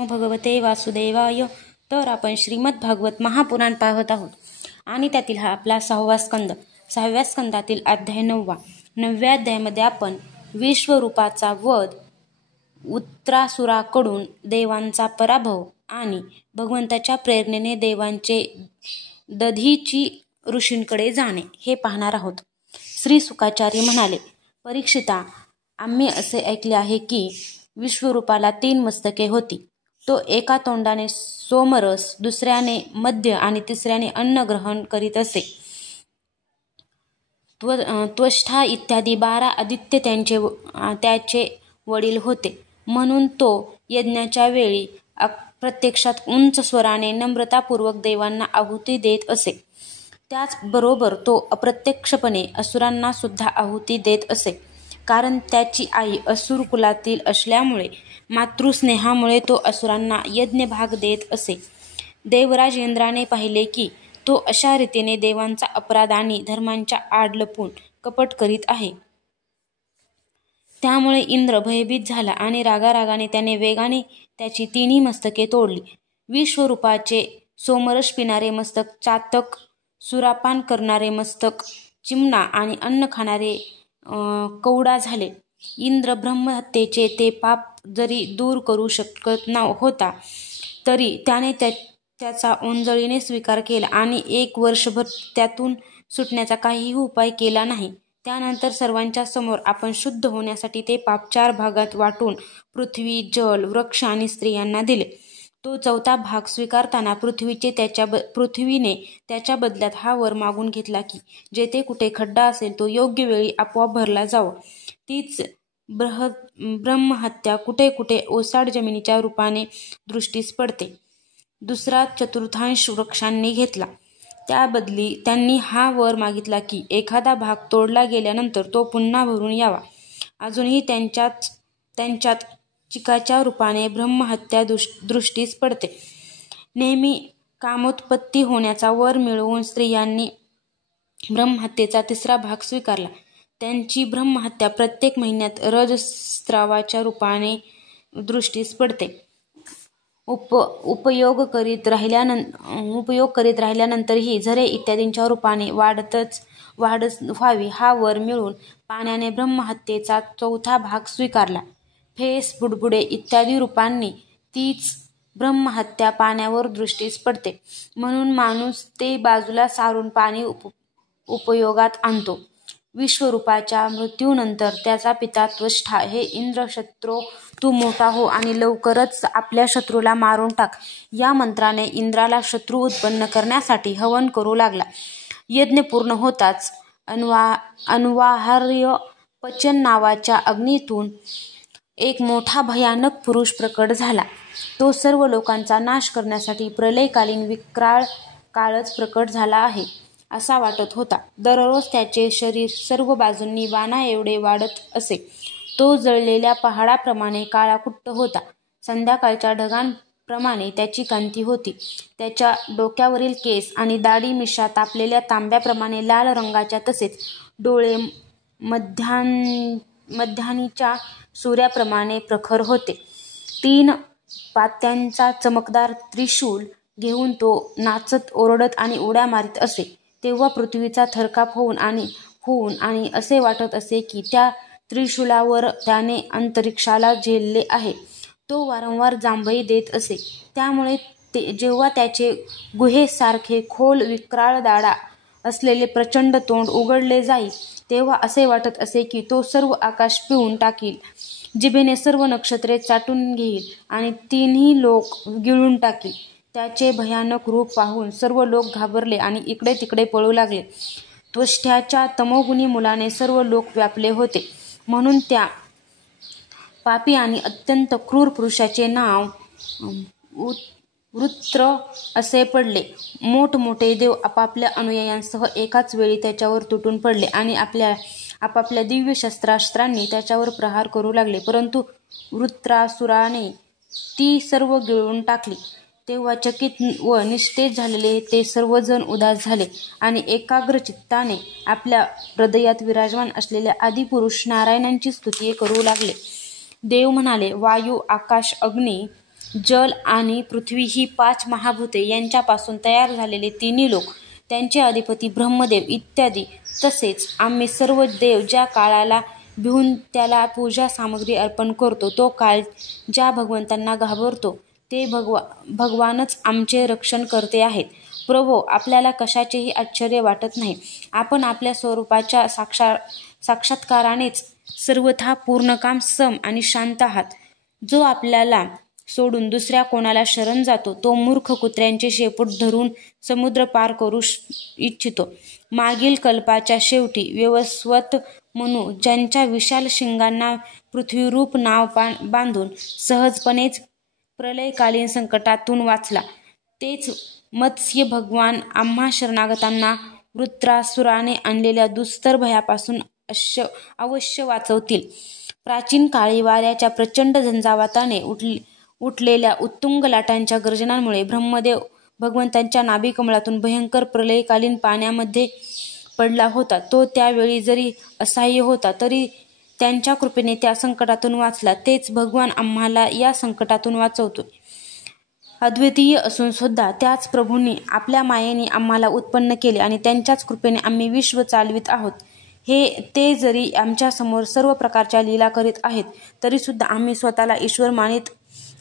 भगवते वासुदेवाय. तर आपण श्रीमद भागवत महापुराण पाहत आहोत आणि त्यातील हा आपला 6वा स्कंद. 6व्या स्कंदातील अध्याय 9वा. 9व्या अध्यायामध्ये आपण विश्वरूपाचा वध, उत्तरासुराकडून देवांचा पराभव आणि भगवंताच्या प्रेरणेने देवांचे दधीची ऋषींकडे जाणे हे पाहणार आहोत. श्री सुकाचार्य म्हणाले, परीक्षिता, आम्ही असे ऐकले आहे की विश्वरूपाला 3 मस्तके होती. तो एका तोंडाने सोमरस, दुसऱ्याने मद्य आणि तिसऱ्याने अन्न ग्रहण करीत असे. त्वष्टा इत्यादी 12 आदित्य त्याचे वडील होते. म्हणून तो यज्ञाच्या वेळी प्रत्यक्षात उंच स्वराने नम्रतापूर्वक देवांना आहुती देत असे. त्याचबरोबर तो अप्रत्यक्षपणे असुरांना सुद्धा आहुती देत असे. कारण त्याची आई असुर कुलातील असल्यामुळे मातृस्नेहामुळे तो असुरांना यज्ञभाग देत असे. देवराज इंद्राने पाहिले की तो अशा रीतीने देवांचा अपराध आणि धर्मांच्या आड लपून कपट करीत आहे. त्यामुळे इंद्र भयभीत झाला आणि रागारागाने त्याने वेगाने त्याची 3ही मस्तके तोडली. विश्वरूपाचे सोमरस पिणारे मस्तक चातक, सुरापान करणारे मस्तक चिमणा आणि अन्न खाणारे कवडा झाले. इंद्र ब्रह्महत्येचे ते पाप जरी दूर करू शकत होता तरी त्याने त्याचा ओंजळीने स्वीकार केला आणि 1 वर्षभर त्यातून सुटण्याचा काहीही उपाय केला नाही. त्यानंतर सर्वांच्या समोर आपण शुद्ध होण्यासाठी ते पाप 4 भागात वाटून पृथ्वी, जल, वृक्ष आणि स्त्रियांना दिले. तो 4था भाग स्वीकारताना पृथ्वीने त्याच्या बदल्यात हा वर मागून घेतला की जेथे कुठे खड्डा असेल तो योग्य वेळी आपोआप भरला जावा. तीच ब्रह्महत्या कुठे कुठे ओसाड जमिनीच्या रूपाने दृष्टीस पडते. दुसरा चतुर्थांश वृक्षांनी घेतला. त्याबदली त्यांनी हा वर मागितला की एखादा भाग तोडला गेल्यानंतर तो पुन्हा भरून यावा. अजूनही त्यांच्यात चिकाच्या रूपाने ब्रह्महत्या दृष्टीस पडते. नेहमी कामोत्पत्ती होण्याचा वर मिळवून स्त्रियांनी ब्रह्महत्येचा 3रा भाग स्वीकारला. त्यांची ब्रह्महत्या प्रत्येक महिन्यात रजस्त्रावाच्या रूपाने दृष्टीस पडते. उपयोग करीत राहिल्यानंतरही झरे इत्यादींच्या रूपाने वाढच व्हावी हा वर मिळून पाण्याने ब्रह्महत्येचा 4था भाग स्वीकारला. फेस, बुडबुडे इत्यादी रूपांनी तीच ब्रह्महत्या पाण्यावर दृष्टीस पडते. म्हणून माणूस ते बाजूला सारून पाणी उपयोगात आणतो. विश्वरूपाच्या मृत्यूनंतर त्याचा पिता त्वष्टा, हे इंद्र, शत्रो तू मोठा हो आणि लवकरच आपल्या शत्रूला मारून टाक या मंत्राने इंद्राला शत्रू उत्पन्न करण्यासाठी हवन करू लागला. यज्ञ पूर्ण होताच अन्वाहार्य पचन नावाच्या अग्नीतून एक मोठा भयानक पुरुष प्रकट झाला. तो सर्व लोकांचा नाश करण्यासाठी प्रलयकालीन विक्राळ काळच प्रकट झाला आहे असा वाटत होता. दररोज त्याचे शरीर सर्व बाजूंनी वाना एवढे वाढत असे. तो जळलेल्या पहाडाप्रमाणे काळाकुट्ट होता. संध्याकाळच्या ढगांप्रमाणे त्याची कांती होती. त्याच्या डोक्यावरील केस आणि दाढी मिशा तापलेल्या तांब्याप्रमाणे लाल रंगाच्या, तसेच डोळे मध्यान्हीच्या सूर्याप्रमाणे प्रखर होते. 3 पात्यांचा चमकदार त्रिशूल घेऊन तो नाचत, ओरडत आणि उड्या मारीत असे. तेव्हा पृथ्वीचा थरकाप होऊन आणि असे वाटत असे की त्या त्रिशूलावर त्याने अंतरिक्षाला झेलले आहे. तो वारंवार जांभई देत असे. त्यामुळे जेव्हा त्याचे गुहेसारखे खोल विक्राळ दाढा असलेले प्रचंड तोंड उघडले जाईल तेव्हा असे वाटत असे की तो सर्व आकाश पिळून टाकील, जिभेने सर्व नक्षत्रे चाटून घेईल आणि 3ही लोक गिळून टाकील. त्याचे भयानक रूप पाहून सर्व लोक घाबरले आणि इकडे तिकडे पळू लागले. त्वष्ट्याच्या तमोगुणी मुलाने सर्व लोक व्यापले होते. म्हणून त्या पापी आणि अत्यंत क्रूर पुरुषाचे नाव वृत्र असे पडले. मोठमोठे देव आपापल्या अनुयायांसह एकाच वेळी त्याच्यावर तुटून पडले आणि आपापल्या दिव्य शस्त्रांनी त्याच्यावर प्रहार करू लागले. परंतु वृत्रासुराने ती सर्व गिळून टाकली. तेव्हा चकित व निस्तेज झालेले ते सर्वजण उदास झाले आणि एकाग्र चित्ताने आपल्या हृदयात विराजमान असलेल्या आदिपुरुष नारायणांची स्तुती करू लागले. देव म्हणाले, वायू, आकाश, अग्नी जल आणि पृथ्वी ही 5 महाभूते यांच्यापासून तयार झालेले तिन्ही लोक, त्यांचे अधिपती ब्रह्मदेव इत्यादी, तसेच आम्ही सर्व देव ज्या काळाला भिवून त्याला पूजा सामग्री अर्पण करतो, तो काळ ज्या भगवंतांना घाबरतो ते भगवानच आमचे रक्षण करते आहेत. प्रभो, आपल्याला कशाचेही आश्चर्य वाटत नाही. आपण आपल्या स्वरूपाच्या साक्षात्कारानेच सर्वथा पूर्णकाम, सम आणि शांत आहात. जो आपल्याला सोडून दुसऱ्या कोणाला शरण जातो तो मूर्ख कुत्र्यांचे शेपूट धरून समुद्र पार करू इच्छितो. मागील कल्पाच्या शेवटी वैवस्वत मनू, ज्यांच्या विशाल शिंगांना पृथ्वीरूप नाव बांधून सहजपणेच प्रलयकालीन संकटातून वाचला, तेच मत्स्य भगवान आम्हा शरणागतांना वृत्रासुराने आणलेल्या दुस्तर भयापासून अवश्य वाचवतील. प्राचीन काळी वाऱ्याच्या प्रचंड झंझावाताने उठलेल्या उत्तुंग लाटांच्या गर्जनांमुळे ब्रह्मदेव भगवंतांच्या नाभिकमलातून भयंकर प्रलयकालीन पाण्यामध्ये पडला होता. तो त्यावेळी जरी असहाय्य होता तरी त्यांच्या कृपेने त्या संकटातून वाचला. तेच भगवान आम्हाला या संकटातून वाचवतो. अद्वितीय असून सुद्धा त्याच प्रभूंनी आपल्या मायेने आम्हाला उत्पन्न केले आणि त्यांच्याच कृपेने आम्ही विश्व चालवित आहोत. ते जरी आमच्यासमोर सर्व प्रकारच्या लीला करीत आहेत तरी सुद्धा आम्ही स्वतःला ईश्वर मानित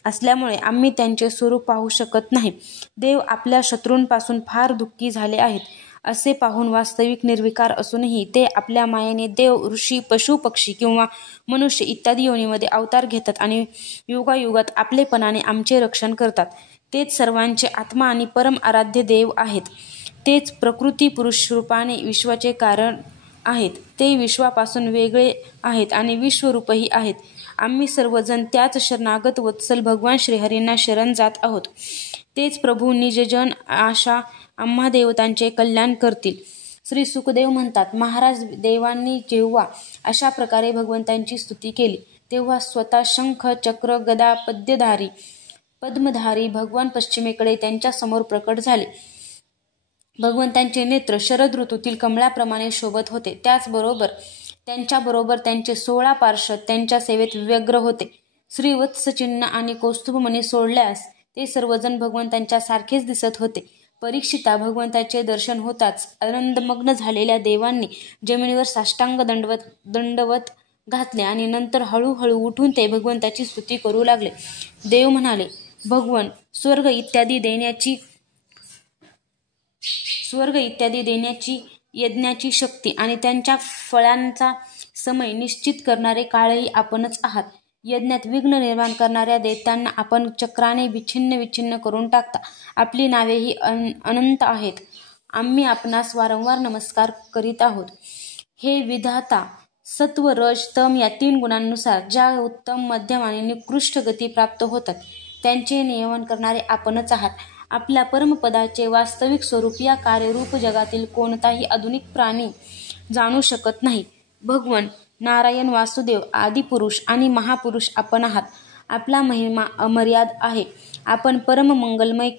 असल्यामुळे आम्ही त्यांचे स्वरूप पाहू शकत नाही. देव आपल्या शत्रूंपासून फार दुःखी झाले आहेत असे पाहून वास्तविक निर्विकार असूनही ते आपल्या मायेने देव, ऋषी, पशु, पक्षी किंवा मनुष्य इत्यादी योनीमध्ये अवतार घेतात आणि युगायुगात आपलेपणाने आमचे रक्षण करतात. तेच सर्वांचे आत्मा आणि परम आराध्य देव आहेत. तेच प्रकृती पुरुष रूपाने विश्वाचे कारण आहेत. ते विश्वापासून वेगळे आहेत आणि विश्वरूपही आहेत. आम्ही सर्वजण त्याच शरणागत वत्सल भगवान श्रीहरींना शरण जात आहोत. तेच प्रभू निजजन आशा आम्हा देवतांचे कल्याण करतील. श्री सुखदेव म्हणतात, महाराज देवांनी जेव्हा अशा प्रकारे भगवंतांची स्तुती केली तेव्हा स्वतः शंख, चक्र, गदा, पद्मधारी भगवान पश्चिमेकडे त्यांच्या समोर प्रकट झाले. भगवंतांचे नेत्र शरद ऋतूतील कमळाप्रमाणे शोभत होते. त्याचबरोबर त्यांच्याबरोबर त्यांचे 16 पार्षद त्यांच्या सेवेत व्यग्र होते. श्रीवत्सचिन्ह आणि कौस्तुभमणी सोडल्यास ते सर्वजण भगवंतांच्या सारखेच दिसत होते. परीक्षिता, भगवंताचे दर्शन होताच आनंदमग्न झालेल्या देवांनी जमिनीवर साष्टांग दंडवत घातले आणि नंतर हळूहळू उठून ते भगवंताची स्तुती करू लागले. देव म्हणाले, भगवन, स्वर्ग इत्यादी देण्याची यज्ञाची शक्ती आणि त्यांच्या फळांचा समय निश्चित करणारे काळही आपणच आहात. यज्ञात विघ्न निर्माण करणाऱ्या दैत्यांना आपण चक्राने विच्छिन्न करून टाकता. आपली नावेही अनंत आहेत. आम्ही आपणास वारंवार नमस्कार करीत आहोत. हे विधाता, सत्व, रज, तम या 3 गुणांनुसार ज्या उत्तम, मध्यम आणि निकृष्ट गती प्राप्त होतात त्यांचे नियमन करणारे आपणच आहात. आपल्या परमपदाचे वास्तविक स्वरूप या कार्यरूप जगातील कोणताही आधुनिक प्राणी जाणू शकत नाही. भगवन, नारायण, वासुदेव, आदिपुरुष आणि महापुरुष आपण आहात. आपला महिमा अमर्याद आहे. आपण परम मंगलमय,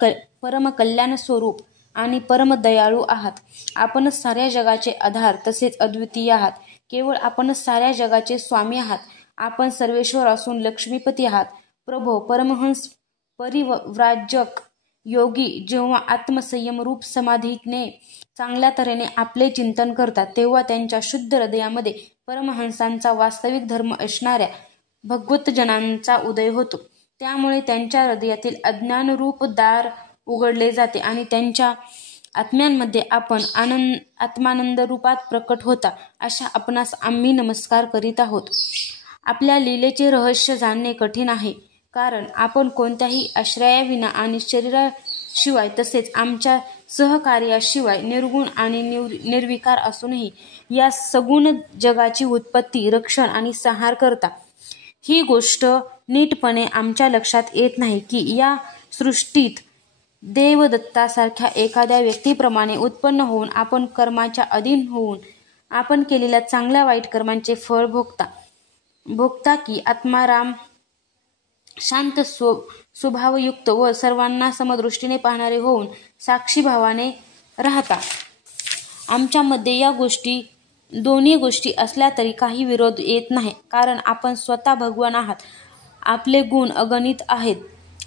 परम कल्याण स्वरूप आणि परम दयाळू आहात. आपणच साऱ्या जगाचे आधार तसेच अद्वितीय आहात. केवळ आपणच साऱ्या जगाचे स्वामी आहात. आपण सर्वेश्वर असून लक्ष्मीपती आहात. प्रभो, परमहंस परिव्राजक योगी जेव्हा आत्मसंयम रूप समाधीने चांगल्या तऱ्हेने आपले चिंतन करतात तेव्हा त्यांच्या शुद्ध हृदयामध्ये परमहंसांचा वास्तविक धर्म असणाऱ्या भगवतजनांचा उदय होतो. त्यामुळे त्यांच्या हृदयातील अज्ञानरूप दार उघडले जाते आणि त्यांच्या आत्म्यांमध्ये आपण आत्मानंद रूपात प्रकट होता. अशा आपणास आम्ही नमस्कार करीत आहोत. आपल्या लीलेचे रहस्य जाणणे कठीण आहे, कारण आपण कोणत्याही आश्रयाविना आणि शरीराशिवाय तसेच आमच्या सहकार्याशिवाय निर्गुण आणि निर्विकार असूनही या सगुण जगाची उत्पत्ती, रक्षण आणि संहार करता. ही गोष्ट नीटपणे आमच्या लक्षात येत नाही की या सृष्टीत देवदत्तासारख्या एखाद्या व्यक्तीप्रमाणे उत्पन्न होऊन आपण कर्माच्या अधीन होऊन आपण केलेल्या चांगल्या वाईट कर्मांचे फळ भोगता की आत्माराम, शांत स्वभावयुक्त व सर्वांना समदृष्टीने पाहणारे होऊन साक्षीभावाने राहता. आमच्यामध्ये या दोन्ही गोष्टी असल्या तरी काही विरोध येत नाही, कारण आपण स्वतः भगवान आहात. आपले गुण अगणित आहेत.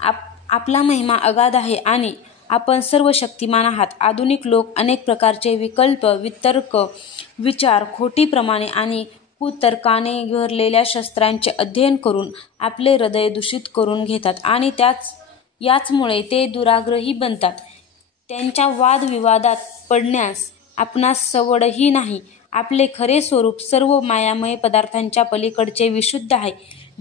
आपला महिमा अगाध आहे आणि आपण सर्व शक्तिमान आहात. आधुनिक लोक अनेक प्रकारचे विकल्प, वितर्क, विचार, खोटी प्रमाणे आणि कुतर्काने भरलेल्या शस्त्रांचे अध्ययन करून आपले हृदय दूषित करून घेतात आणि याचमुळे ते दुराग्रही बनतात. त्यांच्या वादविवादात पडण्यास आपणास सवडही नाही. आपले खरे स्वरूप सर्व मायामय पदार्थांच्या पलीकडचे विशुद्ध आहे.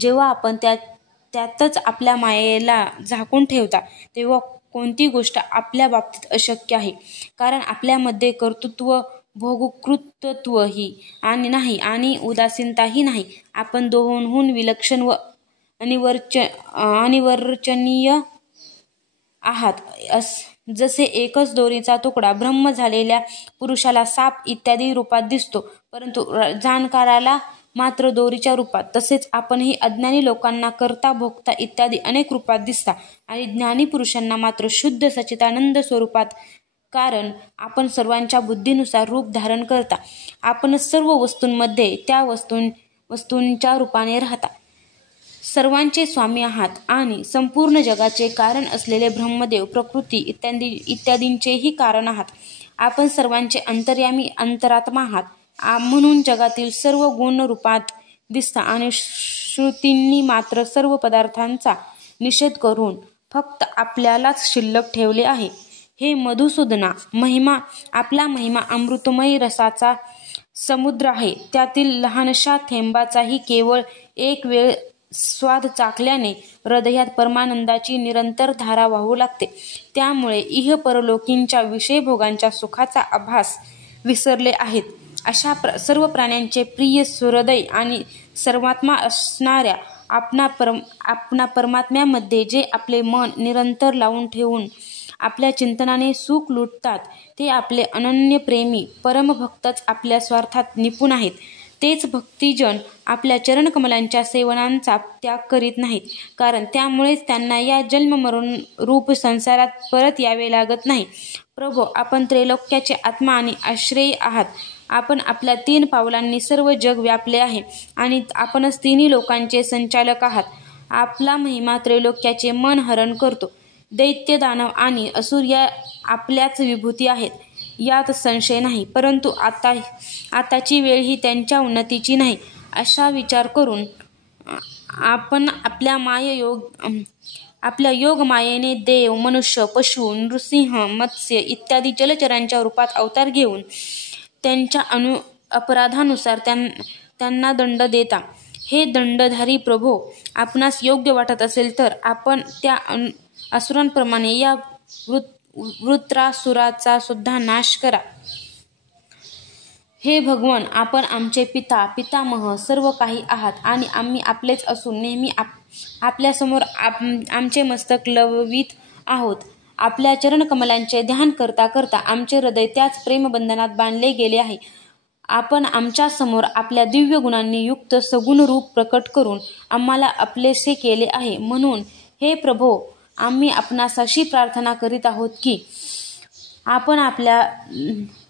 जेव्हा आपण त्यातच आपल्या मायेला झाकून ठेवता तेव्हा कोणती गोष्ट आपल्या बाबतीत अशक्य आहे. कारण आपल्यामध्ये कर्तृत्व, भोगकर्तृत्वही नाही आणि उदासीनताही नाही. आपण दोहोंहून विलक्षण व अनिर्वचनीय आहात. जसे एकच दोरीचा तुकडा ब्रह्म झालेल्या पुरुषाला साप इत्यादी रूपात दिसतो, परंतु जाणकाराला मात्र दोरीच्या रूपात, तसेच आपणही अज्ञानी लोकांना कर्ता, भोक्ता इत्यादी अनेक रूपात दिसता आणि ज्ञानी पुरुषांना मात्र शुद्ध सच्चिदानंद स्वरूपात. कारण आपण सर्वांच्या बुद्धीनुसार रूप धारण करता. आपण सर्व वस्तूंमध्ये त्या वस्तूंच्या रूपाने राहता. सर्वांचे स्वामी आहात आणि संपूर्ण जगाचे कारण असलेले ब्रह्मदेव, प्रकृती इत्यादींचेही कारण आहात. आपण सर्वांचे अंतर्यामी अंतरात्मा आहात. म्हणून जगातील सर्व गुण रूपात दिसता आणि श्रुतींनी मात्र सर्व पदार्थांचा निषेध करून फक्त आपल्यालाच शिल्लक ठेवले आहे. हे मधुसूदना, आपला महिमा अमृतमय रसाचा समुद्र आहे. त्यातील लहानशा थेंबाचाही केवळ एक वेळ स्वाद चाखल्याने हृदयात परमानंदाची निरंतर धारा वाहू लागते. त्यामुळे इह परलोकींच्या विषयभोगांच्या सुखाचा आभास विसरले आहेत. अशा सर्व प्राण्यांचे प्रिय सुहृदय आणि सर्वात्मा असणाऱ्या आपणा परमात्म्यामध्ये जे आपले मन निरंतर लावून ठेवून आपल्या चिंतनाने सुख लुटतात, ते आपले अनन्य प्रेमी परमभक्तच आपल्या स्वार्थात निपुण आहेत. तेच भक्तिजन आपल्या चरणकमलांच्या सेवनांचा त्याग करीत नाहीत, कारण त्यामुळेच त्यांना या जन्ममरण रूप संसारात परत यावे लागत नाही. प्रभो, आपण त्रैलोक्याचे आत्मा आणि आश्रयी आहात. आपण आपल्या 3 पावलांनी सर्व जग व्यापले आहे आणि आपणच तिन्ही लोकांचे संचालक आहात. आपला महिमा त्रैलोक्याचे मन हरण करतो. दैत्य, दानव आणि असुर या आपल्याच विभूती आहेत, यात संशय नाही. परंतु आताची वेळ ही त्यांच्या उन्नतीची नाही, असा विचार करून आपण आपल्या योगमायेने देव, मनुष्य, पशु, नृसिंह, मत्स्य इत्यादी जलचरांच्या रूपात अवतार घेऊन त्यांच्या अपराधानुसार त्यांना दंड देता. हे दंडधारी प्रभो, आपणास योग्य वाटत असेल तर आपण त्या असुरांप्रमाणे या वृत्रासुराचा सुद्धा नाश करा. हे भगवन, आपण आमचे पिता, पितामह सर्व काही आहात आणि आम्ही आपलेच असून नेहमी आपल्यासमोर आमचे मस्तक लववीत आहोत. आपल्या चरणकमलांचे ध्यान करता करता आमचे हृदय त्याच प्रेमबंधनात बांधले गेले आहे. आपण आमच्या समोर आपल्या दिव्य गुणांनी युक्त सगुण रूप प्रकट करून आम्हाला आपलेसे केले आहे. म्हणून हे प्रभो, आम्ही आपणास अशी प्रार्थना करीत आहोत की आपण आपल्या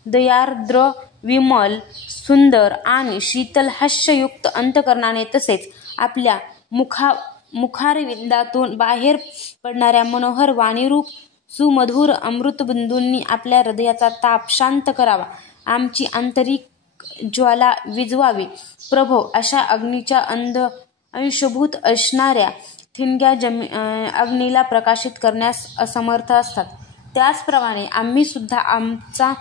दयार्द्र, विमल, सुंदर आणि शीतल हास्ययुक्त अंतकरणाने, तसेच आपल्या मुखारविंदातून बाहेर पडणाऱ्या मनोहर वाणीरूप सुमधुर अमृतबिंदूंनी आपल्या हृदयाचा ताप शांत करावा, आमची आंतरिक ज्वाला विझवावी. प्रभो, अशा अग्नीच्या अंशभूत असणाऱ्या ठिणग्या अग्नीला प्रकाशित करण्यास असमर्थ असतात, त्याचप्रमाणे आम्ही सुद्धा आमचा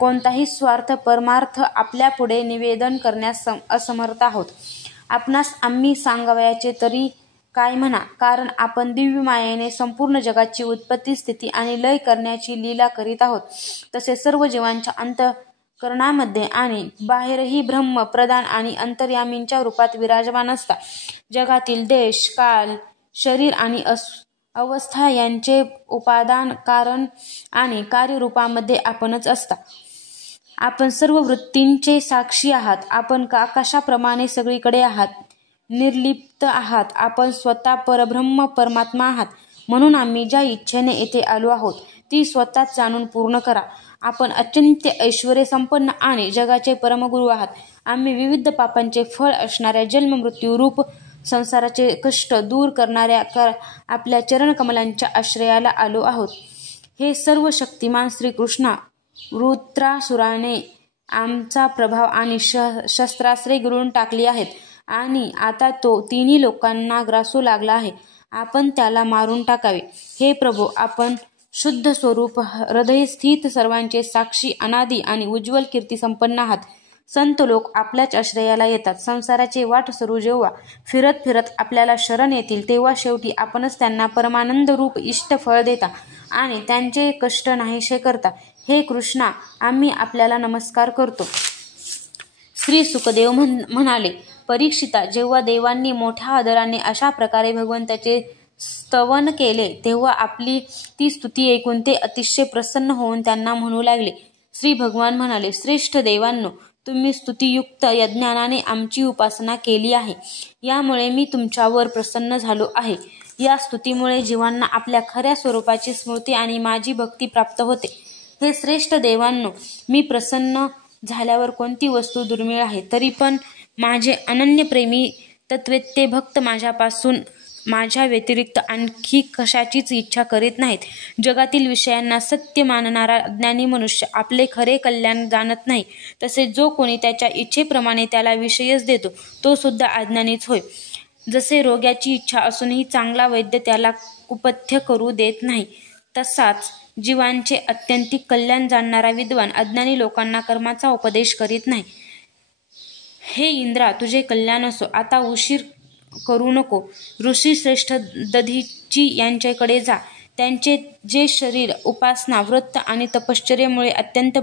कोणताही स्वार्थ परमार्थ आपल्यापुढे निवेदन करण्यास असमर्थ आहोत. आपणास आम्ही सांगावयाचे तरी काय म्हणा, कारण आपण दिव्य मायेने संपूर्ण जगाची उत्पत्ती, स्थिती आणि लय करण्याची लीला करीत आहोत. तसे सर्व जीवांच्या अंतःकरणामध्ये आणि बाहेरही ब्रह्म प्रधान आणि अंतर्यामींच्या रूपात विराजमान असता. जगातील देश, काल, शरीर आणि अवस्था यांचे उपादान, कारण आणि कार्यरूपामध्ये आपणच असता. आपण सर्व वृत्तींचे साक्षी आहात. आपण आकाशाप्रमाणे सगळीकडे आहात, निर्लिप्त आहात. आपण स्वतः परब्रह्म परमात्मा आहात. म्हणून आम्ही ज्या इच्छेने येथे आलो आहोत ती स्वतःच जाणून पूर्ण करा. आपण अचिंत्य ऐश्वर्य संपन्न आणि जगाचे परमगुरू आहात. आम्ही विविध पापांचे फळ असणाऱ्या जन्म मृत्यू रूप संसाराचे कष्ट दूर करणाऱ्या आपल्या चरणकमलांच्या आश्रयाला आलो आहोत. हे सर्व शक्तिमान श्रीकृष्णा, वृत्रासुराने आमचा प्रभाव आणि शस्त्रास्त्रे गिळून टाकली आहेत आणि आता तो तिन्ही लोकांना ग्रासू लागला आहे. आपण त्याला मारून टाकावे. हे प्रभो, आपण शुद्ध स्वरूप, हृदय स्थित, सर्वांचे साक्षी, अनादी आणि उज्ज्वल कीर्ती संपन्न आहात. संत लोक आपल्याच आश्रयाला येतात. संसाराचे वाट सरू जेव्हा फिरत फिरत आपल्याला शरण येतील, तेव्हा शेवटी आपणच त्यांना परमानंद रूप इष्ट फळ देता आणि त्यांचे कष्ट नाहीसे करता. हे कृष्णा, आम्ही आपल्याला नमस्कार करतो. श्री सुखदेव म्हणाले, परीक्षिता, जेव्हा देवांनी मोठ्या आदराने अशा प्रकारे भगवंताचे स्तवन केले, तेव्हा आपली ती स्तुती ऐकून ते अतिशय प्रसन्न होऊन त्यांना म्हणू लागले. श्री भगवान म्हणाले, श्रेष्ठ देवांनो, तुम्ही स्तुतियुक्त यज्ञानाने आमची उपासना केली आहे. यामुळे मी तुमच्यावर प्रसन्न झालो आहे. या स्तुतीमुळे जीवांना आपल्या खऱ्या स्वरूपाची स्मृती आणि माझी भक्ती प्राप्त होते. हे श्रेष्ठ देवांनो, मी प्रसन्न झाल्यावर कोणती वस्तू दुर्मिळ आहे, तरी पण माझे अनन्य प्रेमी तत्वेत्ते भक्त माझ्या व्यतिरिक्त आणखी कशाचीच इच्छा करीत नाहीत. जगातील विषयांना सत्य मानणारा अज्ञानी मनुष्य आपले खरे कल्याण जाणत नाही. तसेच जो कोणी त्याच्या इच्छेप्रमाणे त्याला विषयच देतो, तो सुद्धा अज्ञानीच होय. जसे रोग्याची इच्छा असूनही चांगला वैद्य त्याला कुपथ्य करू देत नाही, तसाच जीवांचे अत्यंतिक कल्याण जाणणारा विद्वान अज्ञानी लोकांना कर्माचा उपदेश करीत नाही. हे इंद्रा, तुझे कल्याण असो. आता उशीर करू नको. ऋषी श्रेष्ठ दधीची यांच्याकडे जा. त्यांचे जे शरीर उपासना, व्रत आणि तपश्चर्येमुळे अत्यंत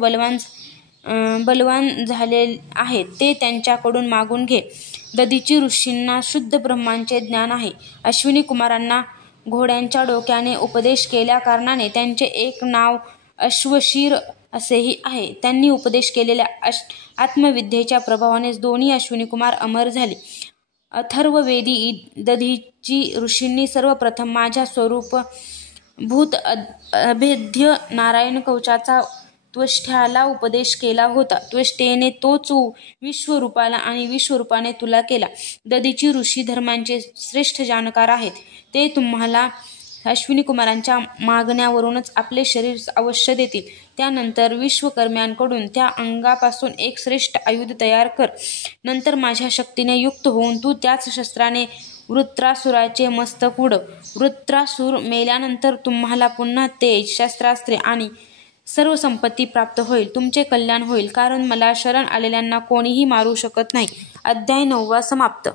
बलवान झाले आहे, ते त्यांच्याकडून मागून घे. दधीची ऋषींना शुद्ध ब्रह्मांचे ज्ञान आहे. अश्विनी कुमारांना घोड्यांच्या डोक्याने उपदेश केल्या कारणाने त्यांचे एक नाव अश्वशीर असेही आहे. त्यांनी उपदेश केलेल्या आत्मविद्येच्या प्रभावानेच दोन्ही अश्विनी कुमार अमर झाले. अथर्ववेदी दधीची ऋषींनी सर्वप्रथम माझ्या स्वरूपभूत अभेद्य नारायण कवचाचा त्वष्ट्याला उपदेश केला होता. त्वष्टेने तोच विश्वरूपाला आणि विश्वरूपाने तुला केला. दधीची ऋषी धर्मांचे श्रेष्ठ जाणकार आहेत. ते तुम्हाला अश्विनी कुमारांच्या मागण्यावरूनच आपले शरीर अवश्य देतील. त्यानंतर विश्वकर्म्यांकडून त्या अंगापासून एक श्रेष्ठ आयुध तयार कर. नंतर माझ्या शक्तीने युक्त होऊन तू त्याच शस्त्राने वृत्रासुराचे मस्तक उडव. वृत्रासुर मेल्यानंतर तुम्हाला पुन्हा तेज, शस्त्रास्त्रे आणि सर्व संपत्ती प्राप्त होईल. तुमचे कल्याण होईल, कारण मला शरण आलेल्यांना कोणीही मारू शकत नाही. अध्याय 9 समाप्त.